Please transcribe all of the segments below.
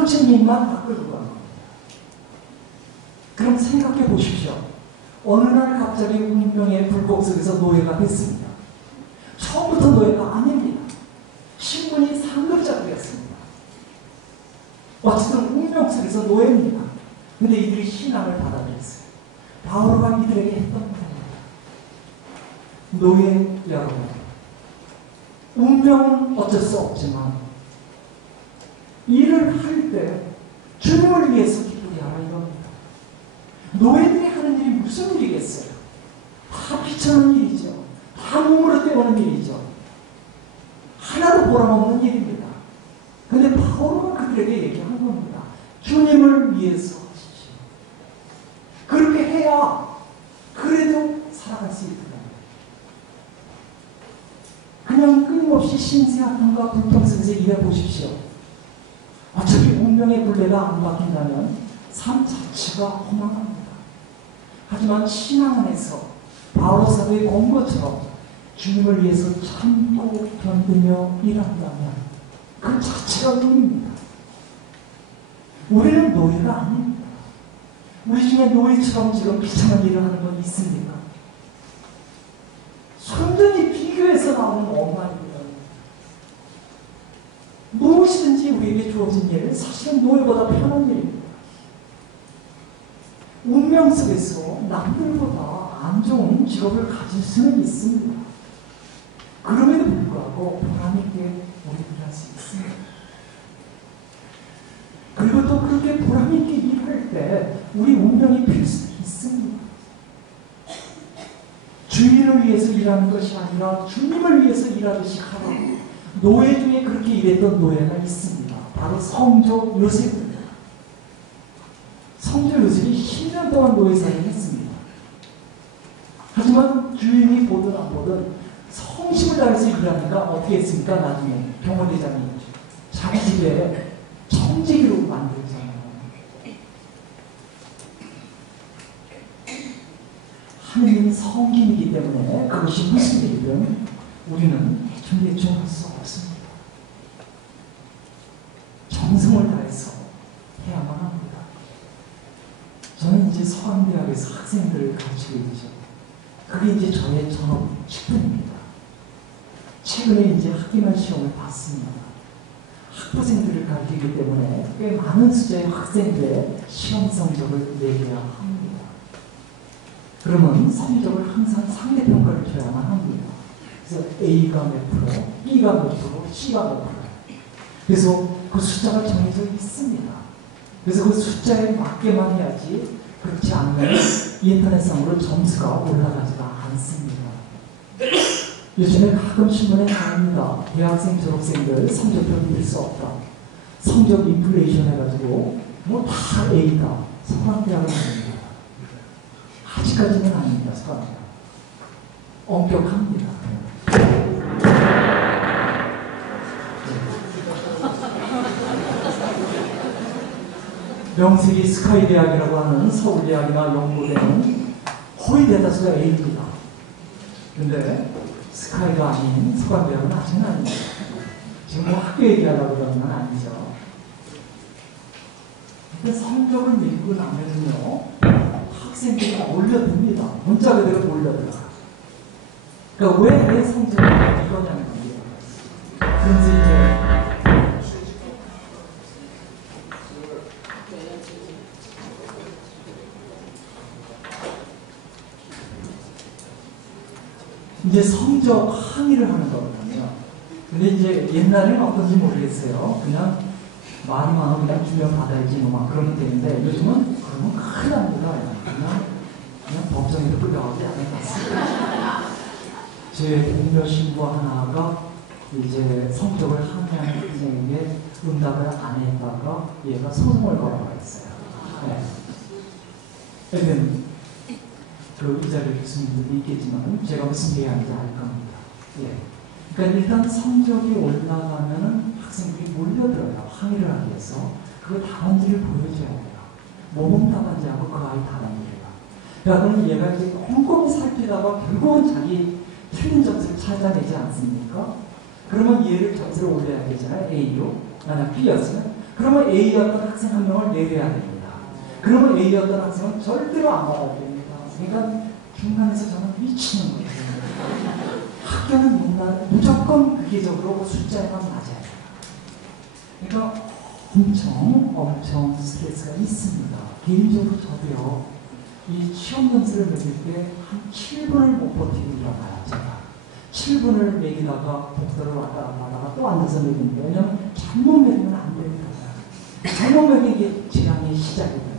상층님만 다 끌고 간 겁니다. 그럼 생각해 보십시오. 어느 날 갑자기 운명의 굴곡 속에서 노예가 됐습니다. 처음부터 노예가 아닙니다. 신분이 상급자들이었습니다. 어쨌든 운명 속에서 노예입니다. 근데 이들이 신앙을 받아들였어요. 바오로가 이들에게 했던 겁니다. 노예 여러분, 운명은 어쩔 수 없지만 일을 할 때 주님을 위해서 기쁘게 하라 이겁니다. 노예들이 하는 일이 무슨 일이겠어요? 다 비천한 일이죠. 다 몸으로 때우는 일이죠. 하나도 보람없는 일입니다. 근데 바오로가 그들에게 얘기한 겁니다. 주님을 위해서 하십시오. 그렇게 해야 그래도 살아갈 수 있다. 그냥 끊임없이 신세한탄과 불평 속에서 일해보십시오. 어차피 운명의 굴레가 안 바뀐다면 삶 자체가 허망합니다. 하지만 신앙 안에서 바오로 사도의 공부처럼 주님을 위해서 참고 견디며 일한다면 그 자체가 운입니다. 우리는 노예가 아닙니다. 우리 중에 노예처럼 지금 비참한 일을 하는 분 있습니까? 순전히 비교해서 나오는 엄마입니다. 무엇이든지 우리에게 주어진 일은 사실은 노예보다 편한 일입니다. 운명 속에서 남들보다 안 좋은 직업을 가질 수는 있습니다. 그럼에도 불구하고 보람있게 우리는 할 수 있습니다. 그리고 또 그렇게 보람있게 일할 때 우리 운명이 필 수도 있습니다. 주인을 위해서 일하는 것이 아니라 주님을 위해서 일하듯이 하라. 노예 중에 그렇게 일했던 노예가 있습니다. 바로 성조 요셉입니다. 성조 요셉이 10년 동안 노예살이를 했습니다. 하지만 주인이 보든 안 보든 성심을 다해서 일하니까 어떻게 했습니까? 나중에 병원대장이 자기 집에 청지기로 만들잖아요. 하느님이 성김이기 때문에 그것이 무슨 일이든 우리는 대충할 수 없습니다. 정성을 다해서 해야만 합니다. 저는 이제 서강대학에서 학생들을 가르치고 있죠. 그게 이제 저의 전업 직분입니다. 최근에 이제 학기말 시험을 봤습니다. 학부생들을 가르치기 때문에 꽤 많은 숫자의 학생들의 시험 성적을 내야 합니다. 그러면 성적을 항상 상대평가를 줘야만 합니다. 그래서 A가 몇 프로, B가 몇 프로, C가 몇 프로. 그래서 그 숫자가 정해져 있습니다. 그래서 그 숫자에 맞게만 해야지 그렇지 않으면 인터넷상으로 점수가 올라가지가 않습니다. 요즘에 가끔 신문에 나옵니다. 대학생, 졸업생들 성적표 믿을 수 없다. 성적 인플레이션 해가지고 뭐 다 A다. 서강대학은 아닙니다. 아직까지는 아닙니다. 서강대학. 엄격합니다. 명색이 스카이대학이라고 하는 서울대학이나 연고대는 거의 대다수가 A입니다. 근데 스카이가 아닌 서강대학은 아직은 아닙니다. 지금 뭐 학교 얘기하려고 그러는 건 아니죠. 근데 성적을 믿고 나면요 학생들이 몰려듭니다. 문자 그대로 몰려들어요. 그러니까 왜 내 성적을 이거냐는 거예요. 그래서 이제 성적 항의를 하는 거거든요. 근데 이제 옛날에는 어떤지 모르겠어요. 그냥 말이 많아 그냥 주면 받아야지 뭐 막 그러면 되는데 요즘은 그러면 큰일 납니다. 그냥 법정에도 끌려가지 않을 것 같습니다. 제 동료 신부 하나가 이제 성적을 항의하는 학생에게 응답을 안 했다가 얘가 소송을 걸어가 있어요. 네. 그 이 자리에 교수님들이 있겠지만 제가 무슨 얘기하는지 알 겁니다. 예. 그러니까 일단 성적이 올라가면 학생들이 몰려들어요. 항의를 하기 위해서. 그 답안지를 보여줘야 돼요. 모범 답안지하고 그 아이 답안지가. 그러면 얘가 이제 꼼꼼히 살피다가 결국은 자기 틀린 점수를 찾아내지 않습니까? 그러면 얘를 점수를 올려야 되잖아요. A로. 만약 B였으면 그러면 A였던 학생 한 명을 내려야 됩니다. 그러면 A였던 학생은 절대로 안 받아야 됩니다. 그러니까 중간에서 저는 미치는 거예요. 학교는 무조건 기계적으로 숫자에만 맞아야 돼요. 그러니까 엄청 스트레스가 있습니다. 개인적으로 저도요, 이 시험 점수를 매길 때 한 7분을 못 버티고 일어나요, 제가. 7분을 매기다가 복도를 왔다 갔다 하다가 또 앉아서 매기는데, 왜냐면 잘못 매기면 안 됩니다. 잘못 매기기 질환의 시작입니다.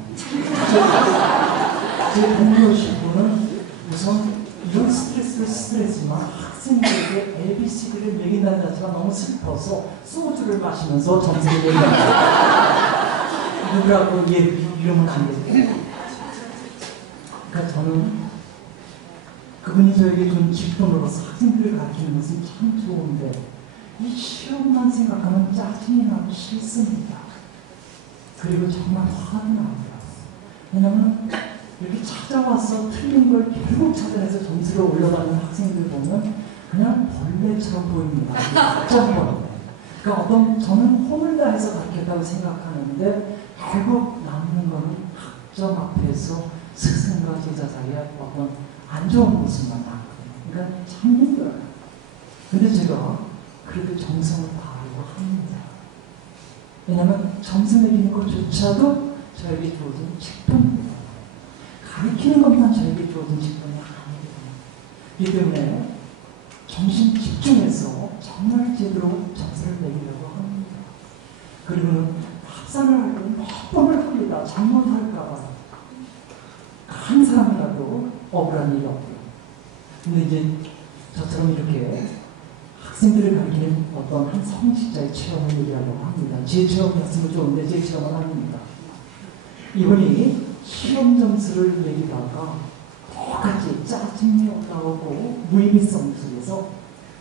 제 동료 신부는 우선 이런 스트레스지만 학생들에게 ABCD를 매긴다는 자체가 너무 슬퍼서 소주를 마시면서 점수를 매긴다. 누구라고 얘 이러면 안 되죠. 그러니까 저는 그분이 저에게 준 직분으로서 학생들을 가르치는 것은 참 좋은데 이 시험만 생각하면 짜증이 나고 싫습니다. 그리고 정말 화가 납니다. 왜냐하면 이렇게 찾아와서 틀린 걸 결국 찾아내서 점수를 올려가는 학생들 보면 그냥 벌레처럼 보입니다. 학점벌레. 그러니까 저는 혼을 다해서 가르쳤다고 생각하는데 결국 남는 거는 학점 앞에서 스승과 제자 사이에 어떤 안 좋은 모습만 남거든요. 그러니까 참 힘들어요. 근데 제가 그래도 정성을 다하려고 합니다. 왜냐하면 점수 매기는 것조차도 저에게 주어진 직분입니다. 가르치는 것만 저에게 주어진 직분이 아니거든요. 이 때문에 정신 집중해서 정말 제대로 점수를 매기려고 합니다. 그리고는 합산을 할 때는 몇 번을 합니다. 잘못할까봐. 한 사람이라도 억울한 일이 없고요. 근데 이제 저처럼 이렇게 학생들을 가르치는 어떤 한 성직자의 체험을 얘기하려고 합니다. 제 체험이었으면 좋은데 제 체험은 아닙니다. 이분이 시험 점수를 매기다가 똑같이 짜증이 나오고 무의미성 속에서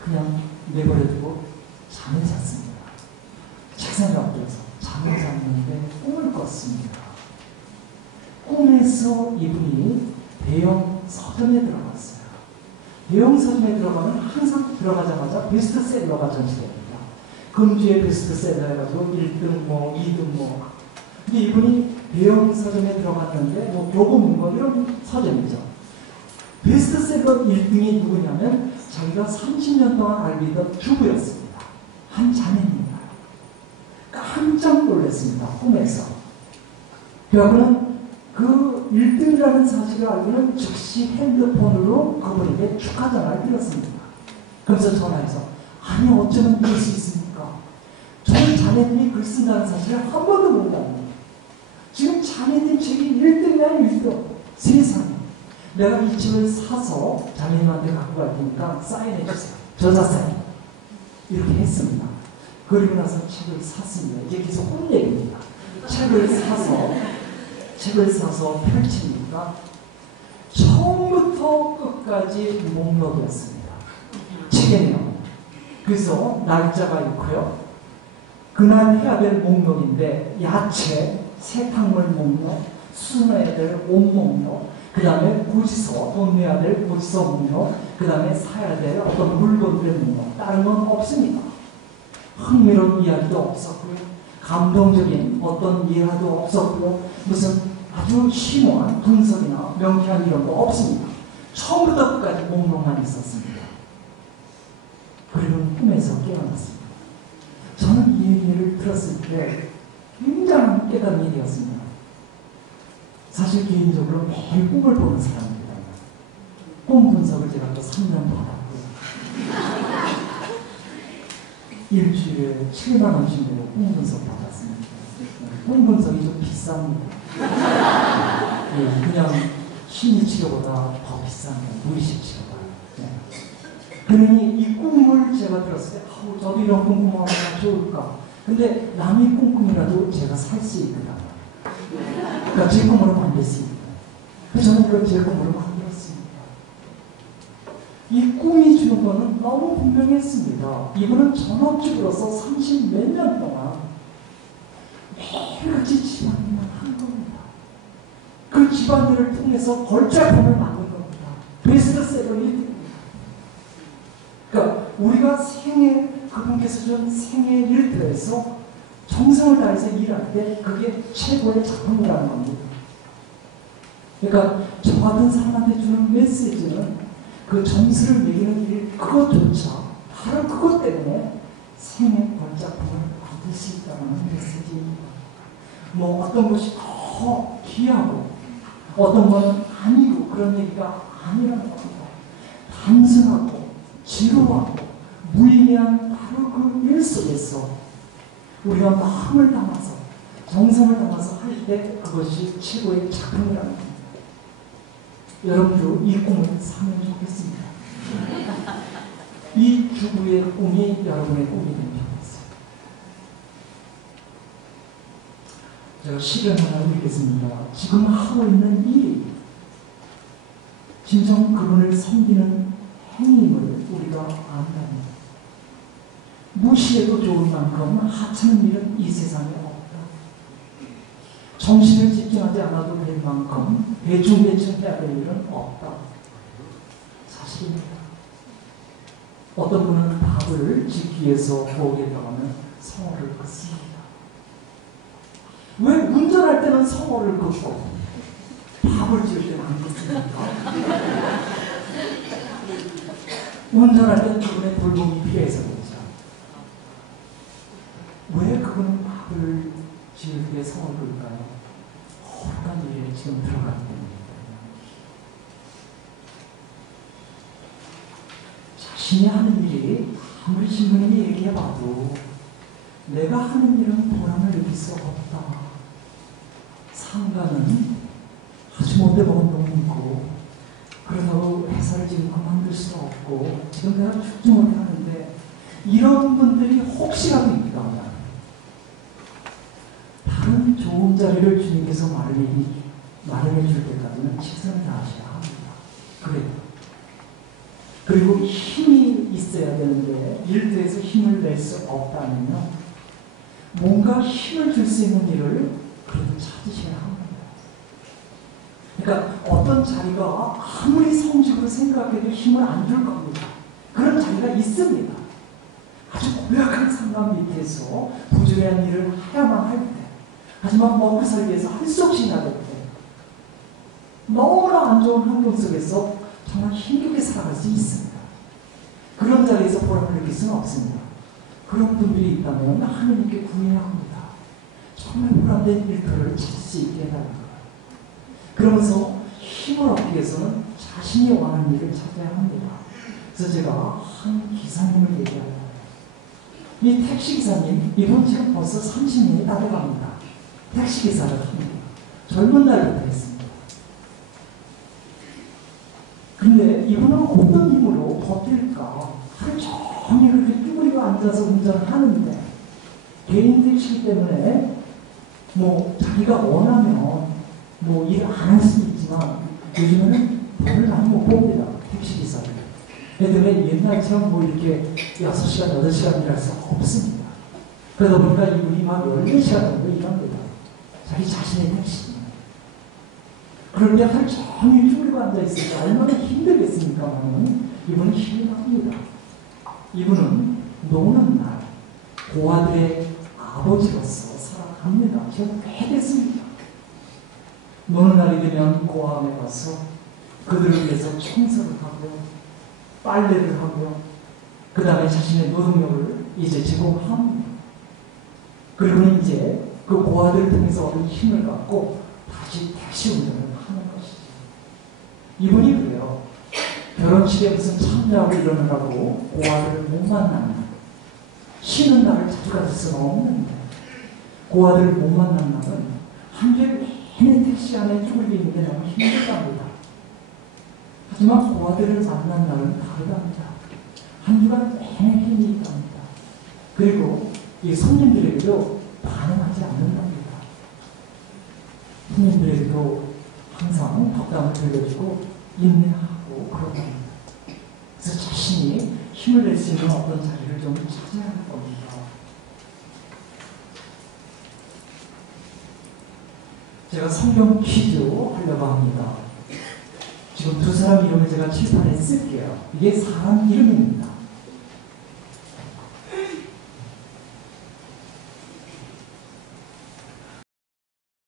그냥 내버려두고 잠을 잤습니다. 책상에 엎드려서 잠을 잤는데 꿈을 꿨습니다. 꿈에서 이분이 대형 서점에 들어갔어요. 대형 서점에 들어가면 항상 들어가자마자 베스트셀러가 전시됩니다. 금주의 베스트셀러 해가지고 1등 2등 근데 이분이 대형 서점에 들어갔는데 교보문고 이런 서점이죠. 베스트셀러 1등이 누구냐면 자기가 30년 동안 알고 있던 주부였습니다. 한 자매입니다. 깜짝 놀랐습니다. 꿈에서. 그러고는 그 1등이라는 사실을 알고는 즉시 핸드폰으로 그분에게 축하 전화를 드렸습니다. 그래서 전화해서 아니 어쩌면 그럴 수 있습니까? 저희 자매님이 글 쓴다는 사실을 한 번도 모른다는 지금 자매님 책이 1등이야 1등. 세상에. 내가 이 책을 사서 자매님한테 갖고 갈 테니까 사인해주세요. 저자 사인. 이렇게 했습니다. 그리고 나서 책을 샀습니다. 이게 계속 혼얘기입니다. 책을 사서 펼치니까 처음부터 끝까지 목록이었습니다. 책의 내용. 그래서 날짜가 있고요. 그날 해야 될 목록인데 야채, 세탁물 목록, 수선해야 될 옷 목록, 그 다음에 고지서, 돈 내야 될 고지서 목록, 그 다음에 사야 될 어떤 물건들의 목록, 다른 건 없습니다. 흥미로운 이야기도 없었고요. 감동적인 어떤 예화도 없었고요. 무슨 아주 심오한 분석이나 명쾌한 이론도 없습니다. 처음부터 끝까지 목록만 있었습니다. 그리고 꿈에서 깨어났습니다. 저는 이 얘기를 들었을 때 굉장한 깨달은 일이었습니다. 사실 개인적으로 매일 꿈을 보는 사람입니다. 꿈 분석을 제가 또 3년 받았고요. 일주일에 7만원씩 내고 꿈 분석 받았습니다. 꿈 분석이 좀 비쌉니다. 그냥 심리치료보다 더 비싼 게 무의식치료가. 그러니 이 꿈을 제가 들었을 때 저도 이런 꿈 꾸면 얼마나 좋을까. 근데 남의 꿈꾸이라도 제가 살 수 있거든요. 그러니까 제 꿈으로 만들 수 있다. 그래서 저는 그걸 제 꿈으로 만들었습니다. 이 꿈이 주는 거는 너무 분명했습니다. 이분은 전업주부로서 30 몇 년 동안 매일같이 집안일만 한 겁니다. 그 집안일을 통해서 걸작품을 만든 겁니다. 베스트셀러 1등. 그러니까 우리가 그분께서 준 생애 일터에서 정성을 다해서 일할 때 그게 최고의 작품이라는 겁니다. 그러니까 저 같은 사람한테 주는 메시지는 그 점수를 매기는 일 그것조차 바로 그것 때문에 생의 걸작품을 만들 수 있다는 메시지입니다. 뭐 어떤 것이 더 귀하고 어떤 것은 아니고 그런 얘기가 아니라는 겁니다. 단순하고 지루하고 무의미한 바로 그 일 속에서 우리가 마음을 담아서 정성을 담아서 할 때 그것이 최고의 작품이라는 겁니다. 여러분도 이 꿈을 사면 좋겠습니다. 이 주부의 꿈이 여러분의 꿈이 되면 좋겠어요. 제가 시를 하나 읽겠습니다. 지금 하고 있는 일이 진정 그분을 섬기는 행위임을 우리가 안다면 무시해도 좋을 만큼 하찮은 일은 이 세상에 없다. 정신을 집중하지 않아도 될 만큼 대충대충 해야 될 일은 없다. 사실입니다. 어떤 분은 밥을 짓기 위해서 부엌에 들어가면 성어를 긋습니다. 왜 운전할 때는 성어를 긋고 밥을 지을 때는 안 긋습니까? 운전할 때는 그분의 돌봄이 필요해서 그렇죠. 왜 그분은 밥을 지을 때 성어를 긋을까요? 허락한 일에 지금 들어가기 때문입니다. 자신이 하는 일이 아무리 신부님이 얘기해봐도 내가 하는 일은 보람을 느낄 수 없다. 상가는 아주 못돼 먹은 놈이고 그러다고 회사를 지금 그만둘 수도 없고 지금 내가 죽지 못해 하는데 이런 분들이 혹시라도 있다면 다른 좋은 자리를 주님께서 마련해 줄 때까지는 최선을 다하셔야 합니다. 그래요. 그리고 힘이 있어야 되는데 일터에서 힘을 낼 수 없다면요. 뭔가 힘을 줄 수 있는 일을 그래도 찾으셔야 합니다. 그러니까 어떤 자리가 아무리 성직으로 생각해도 힘을 안 줄 겁니다. 그런 자리가 있습니다. 아주 고약한 상관 밑에서 부주의한 일을 해야만 할 때, 하지만 먹고 살기 위해서 할 수 없이 나갈 때, 너무나 안 좋은 환경 속에서 정말 힘겹게 살아갈 수 있습니다. 그런 자리에서 보람을 느낄 수는 없습니다. 그런 분들이 있다면 하나님께 구해야 합니다. 정말 보람된 일터를 찾을 수 있게 해달라는 거예요. 그러면서 힘을 얻기 위해서는 자신이 원하는 일을 찾아야 합니다. 그래서 제가 한 기사님을 얘기합니다. 이 택시기사님, 이분 지금 벌써 30년이 다 돼갑니다. 택시기사를 합니다. 젊은 날부터 했습니다. 근데 이분은 어떤 힘으로 버틸까? 하루 종일 그렇게 쭈그리고 앉아서 운전을 하는데 개인 택시 때문에 뭐 자기가 원하면 뭐 일을 안 할 수도 있지만 요즘에는 돈을 많이 못 봅니다. 택시기사를. 그런데 옛날처럼 뭐 이렇게 6시간, 8시간 일할 수 없습니다. 그러다 보니까 이분이 막 14시간 정도 일합니다. 자기 자신의 택시입니다. 그런데 하루 종일 쭈그리고 앉아있으니까 얼마나 힘들겠습니까? 이분은 힘이 납니다. 이분은 노는 날 고아들의 아버지로서 살아갑니다. 지금 꽤 됐습니다. 노는 날이 되면 고아원에 가서 그들을 위해서 청소를 하고요, 빨래를 하고요, 그 다음에 자신의 노동력을 이제 제공합니다. 그리고 이제 그 고아들을 통해서 얻은 힘을 갖고 다시 택시 운전을 하는 것이죠. 이분이 그래요. 결혼식에 무슨 참여하고 이러느라고 고아들을 못 만나면 쉬는 날을 자주 가질 수가 없는데 고아들을 못 만난 날은 한 주에 내내 택시 안에 쭈그리고 있는 게 너무 힘들답니다. 하지만 고아들을 만난 날은 다르답니다. 한 주간 내내 힘이 있답니다. 그리고 이 손님들에게도 반응하지 않는답니다. 손님들에게도 항상 덕담을 들려주고 인내하고 그러답니다. 그래서 자신이 힘을 낼 수 있는 어떤 자리를 좀 찾아야 할 겁니다. 제가 성경 퀴즈 하려고 합니다. 지금 두 사람 이름을 제가 칠판에 쓸게요. 이게 사람 이름입니다.